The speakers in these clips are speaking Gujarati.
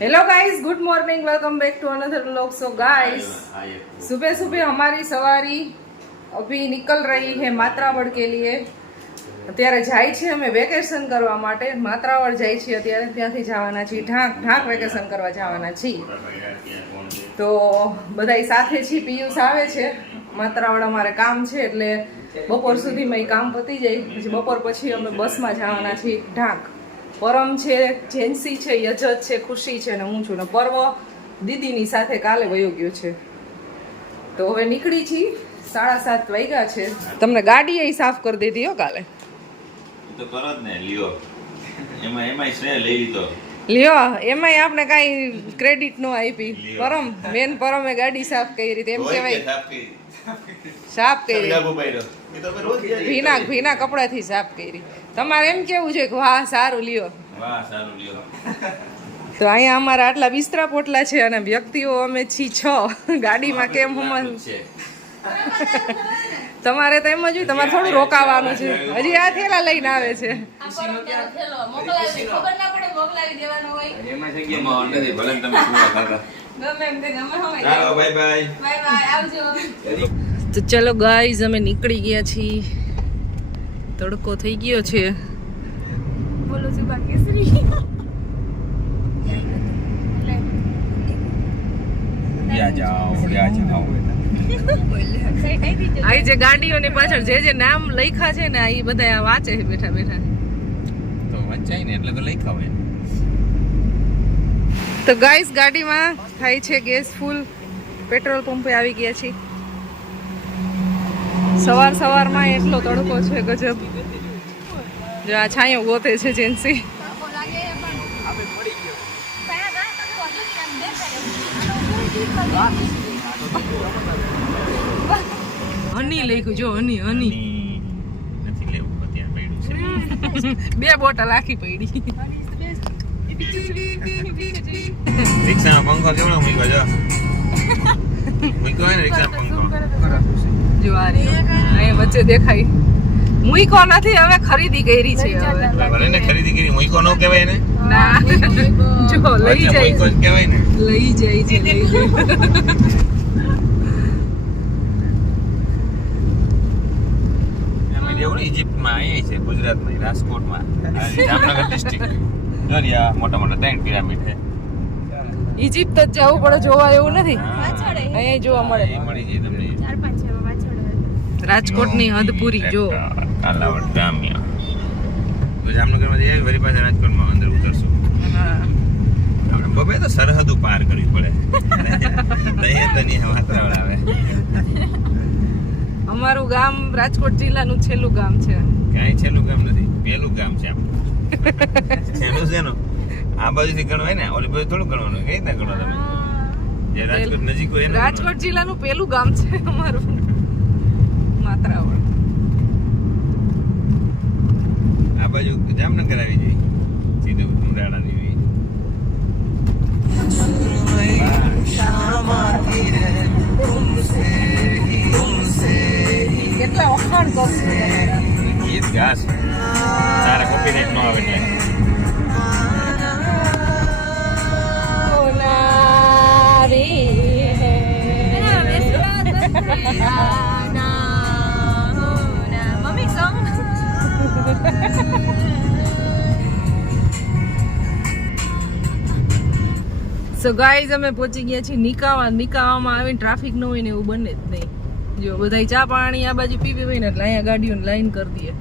Hello guys, good morning, welcome back to another vlog. So guys, सुबह सुबह हमारी सवारी अभी निकल रही है मात्रावड़ के लिए। અત્યારે જાય છે અમે વેકેશન કરવા માટે માત્રાવડ જાય છે અત્યારે, ત્યાંથી જવાના છીએ ઢાંક વેકેશન કરવા જવાના છીએ। તો બધાય સાથે છીએ, પિયુષ આવે છે માત્રાવડ, અમારે કામ છે એટલે બપોર સુધીમાં એ કામ પતી જાય, પછી બપોર પછી અમે બસમાં જવાના છીએ ઢાંક। પરમ છે, જેન્સી છે, યજત છે, ખુશી છે ને હું છું ને પર્વ દીદીની સાથે કાલે વયો ગયો છે। તો હવે નીકળી છીએ, 7:30 વાગ્યા છે। તમને ગાડી એ સાફ કરી દીધી હો કાલે તો કરો જ ને, લ્યો એમાં શ્રેય લઈ લીધો, લ્યો એમાંય આપણે કાંઈ ક્રેડિટ નો આપી। પરમ મેન પરમે ગાડી સાફ કરી, એમ કહેવાય સાફ કરી, ભીના કપડાથી સાફ કરી। તમારે એમ કેવું છે કે વાહ સારું લ્યો, વાહ સારું લ્યો। તો અહીંયા અમારા આટલા બિસ્તરા પોટલા છે અને વ્યક્તિઓ અમે છીએ 6 ગાડીમાં। કેમ હમણાં તમારે તો એમ જ હોય, તમારે થોડું રોકાવાનું છે, હજી આ થેલા લઈને આવે છે। તો ચલો ગાઈઝ, અમે નીકળી ગયા છીએ, તડકો થઈ ગયો છે। બોલો છું બાકી આ જે ગાડીઓની પાછળ જે નામ લખ્યા છે ને એ બધા વાંચે છે બેઠા બેઠા, તો વંચાય ને એટલે તો લખ્યા હોય। તો ગાઈસ, ગાડીમાં થાય છે ગેસ ફૂલ, પેટ્રોલ પંપે આવી ગયા છીએ। સવારમાં એટલો તડકો છે ગજબ, જો આ છાંયો ગોતે છે જેન્સી। હની લખ્યું, જો હની નથી લેવું, ત્યાં પડ્યું છે 2 બોટલ આખી પડી। રિક્ષામાં પંખો કેવડો મૂક્યો, જો મૂક્યો હોય ને રિક્ષામાં પંખો, જો આ અહીં વચ્ચે દેખાય, મૂકો નથી, હવે ખરીદી કરી છે હવે। ભલે ને ખરીદી કરી, મૂકો ન કહેવાય ને, ના જો લઈ જાય મૂકો જ કહેવાય ને, લઈ જાય છે, લઈ જાય। ઇજિપ્તમાં અહીંયા છે, ગુજરાતમાં રાજકોટમાં, જામનગર ડિસ્ટ્રિક્ટ, મોટા મોટા 3 પિરામિડ છે। ઇજિપ્ત જ જવું પડે, જોવા એવું નથી, અહીંયા જોવા મળે, મળી જાય તમને। રાજકોટની હદ પૂરી જો કાલાવડ ગ્રામ્ય, જામનગરમાં જઈએ વળી પાછા રાજકોટમાં અંદર ઉતરશું। આપણે બબે તો સરહદ પાર કરવી પડે, તની માત્રાવડ આવે। અમારું ગામ રાજકોટ જિલ્લાનું છેલ્લું ગામ છે। કાંઈ છેલ્લું ગામ નથી, પહેલું ગામ છે આપણું। છેલ્લું છે આ બાજુથી ગણવાય ને, ઓલી બાજુ થોડું ગણવાનું, કઈ રીતના ગણો તમે? જે રાજકોટ નજીક હોય એને રાજકોટ જિલ્લાનું પહેલું ગામ છે અમારું માત્રાવડ। આ બાજુ જામનગર આવી જાય, સીધું ઉમરાળા જેવી। કેટલા વખાણ કરશું ગીત ગાસ, તારા કોપીરાઈટ નો આવે એટલે। સો ગાઈઝ, અમે પહોંચી ગયા છીએ નિકાવામાં આવીને ટ્રાફિક ન હોય ને એવું બને જ નહીં। જો બધા ચા પાણી આ બાજુ પીવી હોય ને એટલે અહીંયા ગાડીઓની લાઈન કરી દઈએ,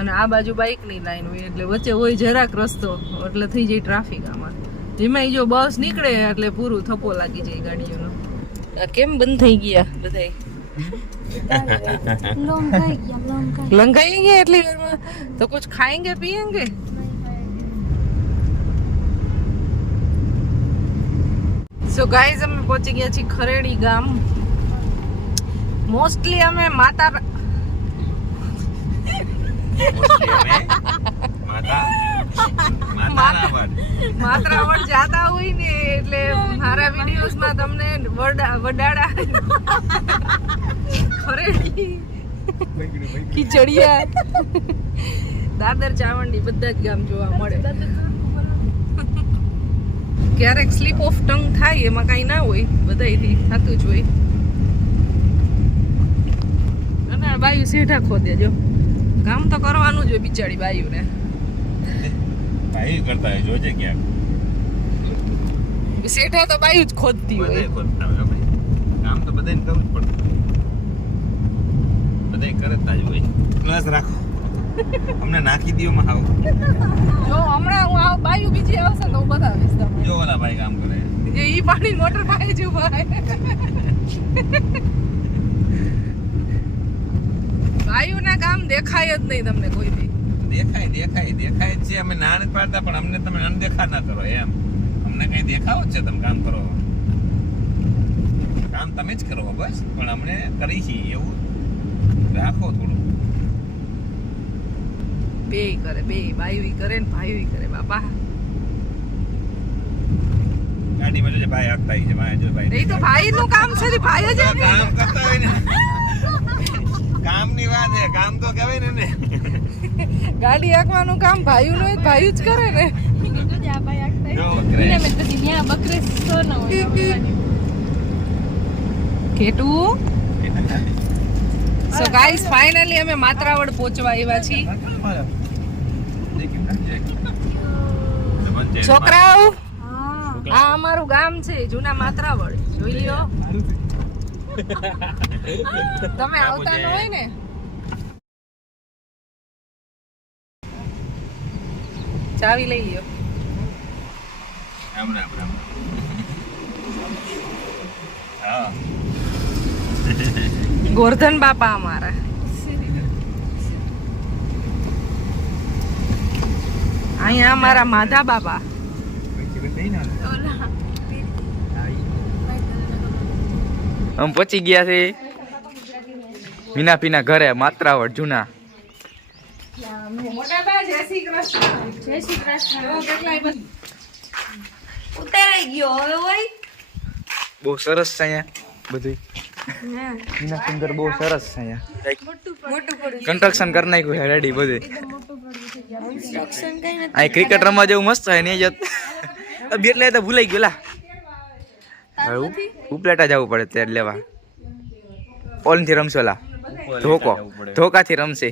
અને આ બાજુ બાઇકની લાઈન હોય એટલે વચ્ચે હોય જરાક રસ્તો, એટલે થઈ જાય ટ્રાફિક આમાં। એમાં જો બસ નીકળે એટલે પૂરું થપ્પો લાગી જાય ગાડીઓનો। કેમ બંધ થઈ ગયા બધાય? લંઘાઈ ગયા એટલી વારમાં તો कुछ खाएंगे पिएंगे? સો ગાઈઝ, અમે પહોંચી ગયા છીએ ખરેડી ગામ। મોસ્ટલી અમે માત્રાવડ જાતા હોય ને એટલે મારા વિડીયોઝમાં તમને વડાડા, ખરેડી, ખીચડિયા, દાદર, ચાવંડી બધા જ ગામ જોવા મળે। ક્યારેક સ્લીપ ઓફ ટંગ થાય એમાં કાંઈ ના હોય, બધાયથી થતું જ હોય. અને આ બાયુ શેઠા ખોદે જો, કામ તો કરવાનું જ હોય બિચારી બાયુને. ભાઈ કરતા હોય જોજે ક્યાંક. શેઠા તો બાયુ જ ખોદતી હોય. બધાય ખોદતા હોય ભાઈ. કામ તો બધાને કરવું જ પડે. બધાય કરતા જ હોય. ક્લાસ રાખો. અમને નાખી દયો માં આવો. જો હમણાં હું આ બાયુ બીજી આવશે તો હું બતાવીશ તમને. જો ઓલા ભાઈ કામ કરે. જે ઈ પાણી મોટર પાસે જ ઉભા છે. બાયુના કામ દેખાય જ નહીં તમને કોઈ દી. દેખાય જ છે. અમે ના નથી પાડતા પણ અમને તમે અનદેખા ના કરો એમ. અમને કઈ દેખાવો જ છે તમે કામ કરો. કામ તમે જ કરો બસ, પણ અમને કરી છીએ એવું રાખો થોડું. બે કરે, બે બાયુ કરે ને ભાઈ કરે બાપા. ગાડીમાં જોજે ભાઈ આપતા છે. ભાઈ જો ભાઈ. એ તો ભાઈ નું કામ છે, ભાઈ જ કામ કરતા હોય ને. કામની વાત છે, કામ તો કહેવાય ને. ગાડી હાંકવાનું કામ ભાઈ નું ભાઈ જ કરે ને. જો ક્રેશ. કેટું સો ગાઈસ ફાઇનલી અમે માત્રાવડ પહોંચવા આવ્યા છીએ. છોકરાઓ આ અમારું ગામ છે જૂના માત્રાવડ, જોઈ લ્યો. તમે આવતા ન હોય ને. ચાવી લઈ લ્યો. રામ. હા. ગોરધન બાપા અમારા. અહીંયા અમારા માધા બાપા. हम पहुंची गया थे मीना पीना घरे मात्रावड़ जूना. મોટાબા જય શ્રી કૃષ્ણ. જય શ્રી કૃષ્ણ. કેટલાય બધ ઉતારી ગયો હવે હોય. બહુ સરસ છે અહીંયા બધું. મીના સુંદર બહુ સરસ છે અહીંયા. કન્સ્ટ્રક્શન કરી નાખ્યું છે રેડી બધું. આ ક્રિકેટ રમવા જેવું મસ્ત છે ને જત. એટલે તો ભૂલાઈ ગયો લા. ઉપલેટા જવું પડે ત્યારે લેવા. પોલ થી રમશો લા. ધોકાથી રમશે.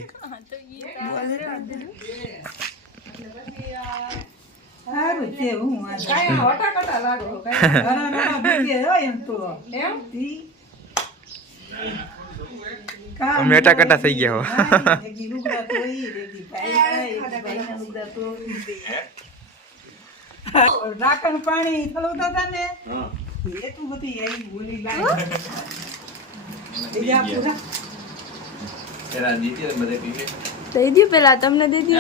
મેટા કટા થઈ ગયા હો. રાખણ પાણી થલવતા હતા ને એટલું બધી આવી બોલી દઈ દઉં પેલા તમને દઈ દઉં.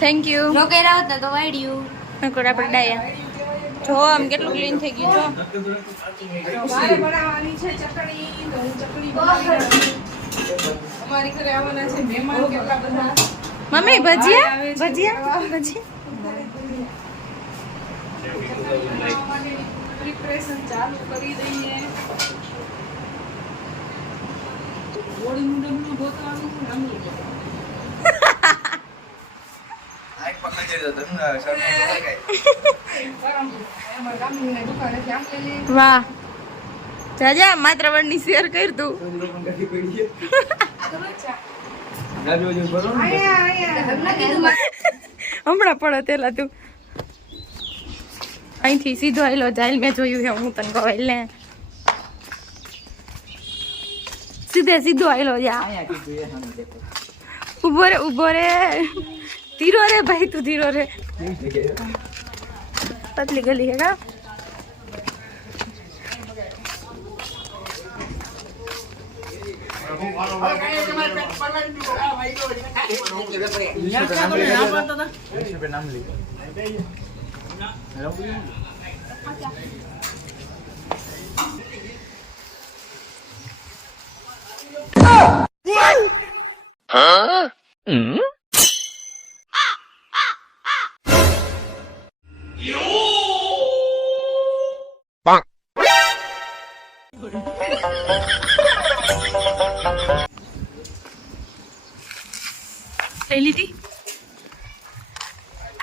Thank you. નો કર્યા હોત ને તો વાડ્યું નકર આપણે ડાયા. જો આમ કેટલું ક્લીન થઈ ગયું જો. મારે બનાવવાની છે ચટણી, તો હું ચટણી બનાવી. અમારી ઘરે આવવાના છે મહેમાન કેટલા બધા. મમ્મી ભજીયા ભજીયા પ્રિપરેશન ચાલુ કરી દઈએ. ગોળીનું ડબલું ગોતવાનું રમી. વાહ જાજા માત્રાવડની શેર કર તું. હમણાં પડે તેલા તું અહીંથી સીધો આવેલો જાઈલ મેં જોયું છે હું તને કહે લે સીધો આવેલો જા. ઉભો રે ધીરો રે ભાઈ તું ધીરો રે. પતલી ગલી है का. લઈ લીધી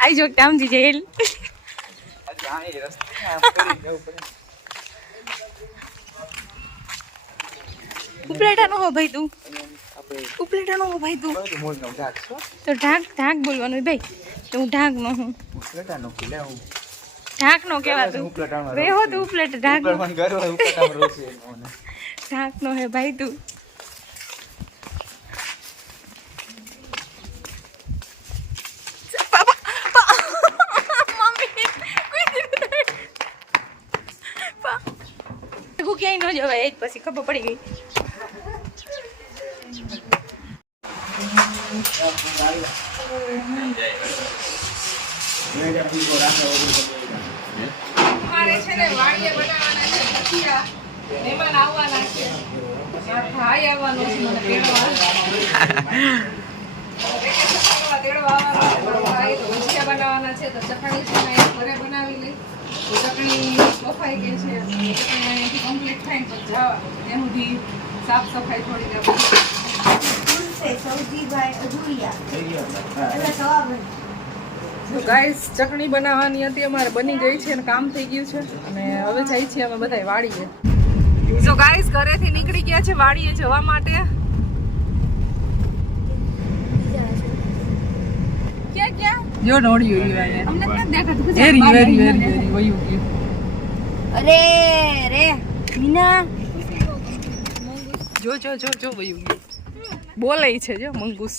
આઈ જો કામથી જેલ ઉપલેટા નો હો ભાઈ તું ઉપલેટા નો હો ભાઈ તું તો ઢાક બોલવાનું ભાઈ તો હું ઢાક નો હું ઢાક નો કેવાતું રેહો તું ઉપલેટ ઢાક નો હે ભાઈ તું ક્યાંય ન જવાય એ જ પછી ખબર પડી ગઈ અમારે છે ને વાડીએ બનાવવાના છે ભજીયા. મહેમાન આવવાના છે. મારો ભાઈ આવવાનો છે મને તેડવા. તેડવા આવવાનો છે મારો ભાઈ. તો ભજીયા બનાવવાના છે તો ચટણી છે ને એ ઘરે બનાવી લઈ. તો ચટણી બફાઈ ગઈ છે. ચટણી અહીંયાથી કમ્પ્લીટ થાય ને પછી જવા ત્યાં સુધી સાફ સફાઈ થોડી તો ગાઈસ ચટણી બનાવવાની હતી અમારે બની ગઈ છે અને કામ થઈ ગયું છે અને હવે જાય છીએ અમે બધા વાડીએ. સો ગાઈસ ઘરેથી નીકળી ગયા છે વાડીએ જવા માટે. જો નોડ્યું અમને નથી દેખાતું વેરી વેરી વેરી વેરી વયું ગયું. અરે રે મીના જો જો જો જો વયું ગયું. બોલે છે જો મંગૂસ.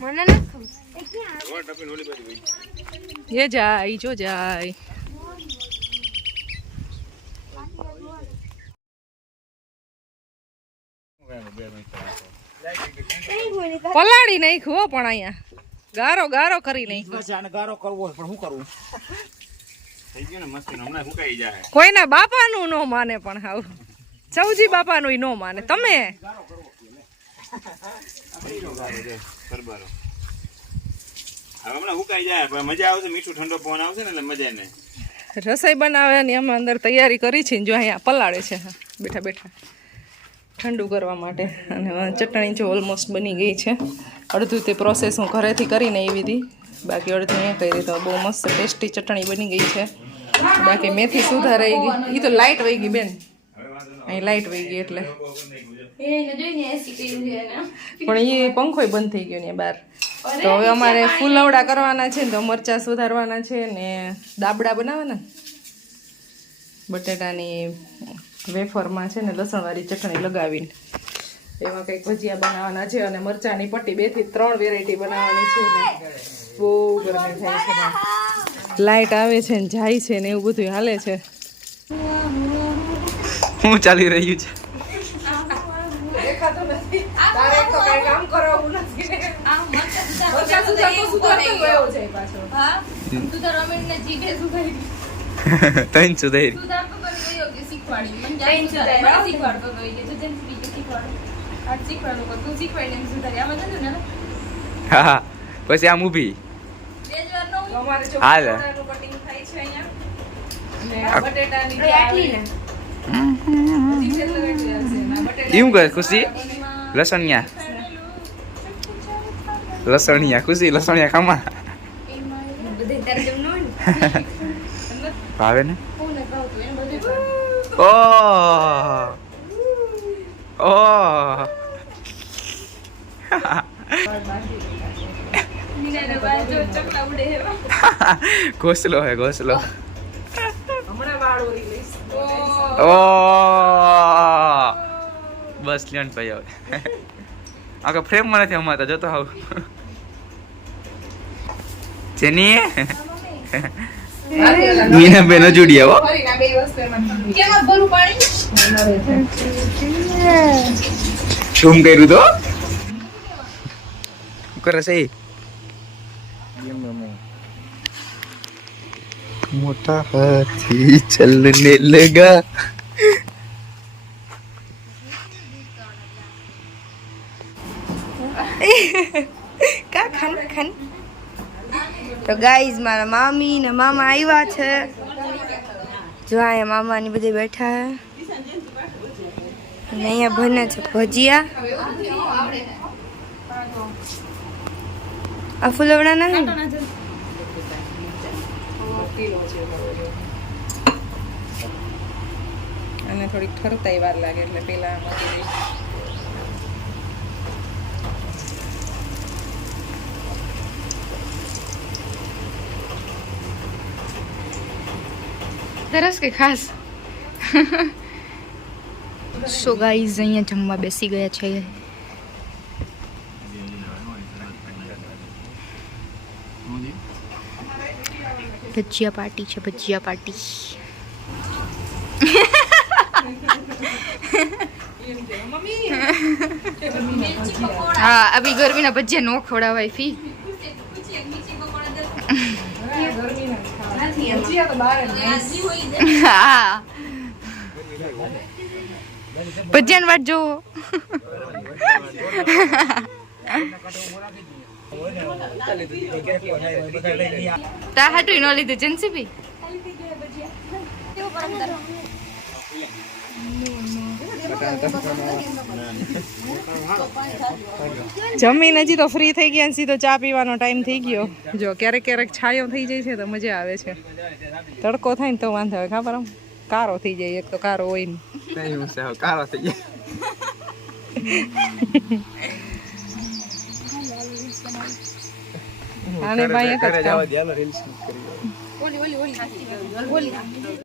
મને નથી ખબર એ જાય જો જાય. પલાળી નાખ્યું હો પણ અહીંયા ગારો ગારો કરી નાખ્યું. ગારો કરવો પણ શું કરવું થઈ ગયું ને મસ્તી હમણાં સુકાઈ જાય. કોઈના બાપાનું નો માને પણ હાવ સૌજી બાપાનું નો માને. તમે બરાબર હમણાં સુકાઈ જાય પણ મજા આવશે. મીઠું ઠંડો પવન આવશે ને એટલે મજા નહીં. રસોઈ બનાવવાની અમે અંદર તૈયારી કરી છે જો અહીંયા પલાળે છે બેઠા બેઠા ઠંડુ કરવા માટે. અને ચટણી જો ઓલમોસ્ટ બની ગઈ છે. અડધું તે પ્રોસેસ હું ઘરેથી કરીને આવી હતી, બાકી અડધું અહીંયા કરી તો બહુ મસ્ત ટેસ્ટી ચટણી બની ગઈ છે. બાકી મેથી સુધાર રહી ગઈ. એ તો લાઇટ વહી ગઈ બેન, અહીં લાઇટ વહી ગઈ એટલે. પણ એ પંખોય બંધ થઈ ગયો ને બહાર. તો હવે અમારે ફૂલવડા કરવાના છે ને તો મરચાં સુધારવાના છે ને દાબડા બનાવવાના બટેટાની વેફરમાં છે ને લસણવાળી ચટણી લગાવીને એમાં કંઈક ભજીયા બનાવવાના છે અને મરચાંની પટ્ટી 2 થી 3 વેરાયટી બનાવવાની છે ને બહુ ગરમી થાય છે. લાઇટ આવે છે ને જાય છે ને એવું બધું હાલે છે. શું ચાલી રહ્યું છે? દેખાતું નથી. તારે તો કઈ કામ કરવું નથી. મરચાં સુધારતો ગયો છે પાછો. હા તું તો રમેશને જીભે સુધારી તૈન સુધારી સુધારતો તો ગયો કે શીખવાડી મને જાણ સુધારે શીખવાડતો તો કે તું જેમ બીજું શીખવાડ આ શીખવાનું કર તું શીખવાડીને સુધારી આમાં જતું ને હા પછી આમ ઊભી બે જ વાર નો અમારે જો હાલે. કટિંગ થાય છે અહીંયા અને બટેટાની આટલી ને એવું કરે ખુશી લસણિયા લસણિયા ખુશી લસણિયા ખામા બધે તારે જેમ ન હોય ને ભાવે ને કોને ભાવતું એને બધું ભાવે. ઓ ઓ મીનાના બાલ જો ચકલા ઉડે હે ઘોસલો હે ઘોસલો. હમણાં વાળ ઓરી લઈશ. ઓ બસ લ્યોન ભાઈ હવે આખા ફ્રેમમાં નથી અમાતા જતો આવ જેની મીના બેન જોડી આવો ફરીને આ બે વસ્તુ એમાં ઠંડી. કેમાં ભરું પાણી શું કર્યું તો શું કરે છે મોટા હાથી ચલને લગા કા ખાન ખાન તો ગાઈઝ મારા મામી ને મામા આવ્યા છે. જો અહીંયા મામા ની બધે બેઠા હે અને અહીંયા બને છે ભજીયા આ ફૂલવડા ના હે? અને થોડીક ઠરતાય વાર લાગે એટલે પેલા મૂકી દઈશ. સરસ કે ખાસ. સો ગાઈઝ અહીંયા જમવા બેસી ગયા છે. ભજીયા પાર્ટી છે, ભજીયા પાર્ટી. હા અભી ગરમીના ભજીયા નો ખવડાવાય ફી. હા ભજીયાની વાટ જોવો. તા હાટું ન લીધું જનસીબી. જમીને હજી તો ફ્રી થઈ ગયા ને સીધો ચા પીવાનો ટાઈમ થઈ ગયો. જો ક્યારેક ક્યારેક છાયો થઈ જાય છે તો મજા આવે છે. તડકો થાય ને તો વાંધો આવે. ખબર આમ કારો થઈ જાય. એક તો કારો હોય ને કાળો થઈ જાય. આને ભાઈ એક જ કામ. રીલ્સ કરી.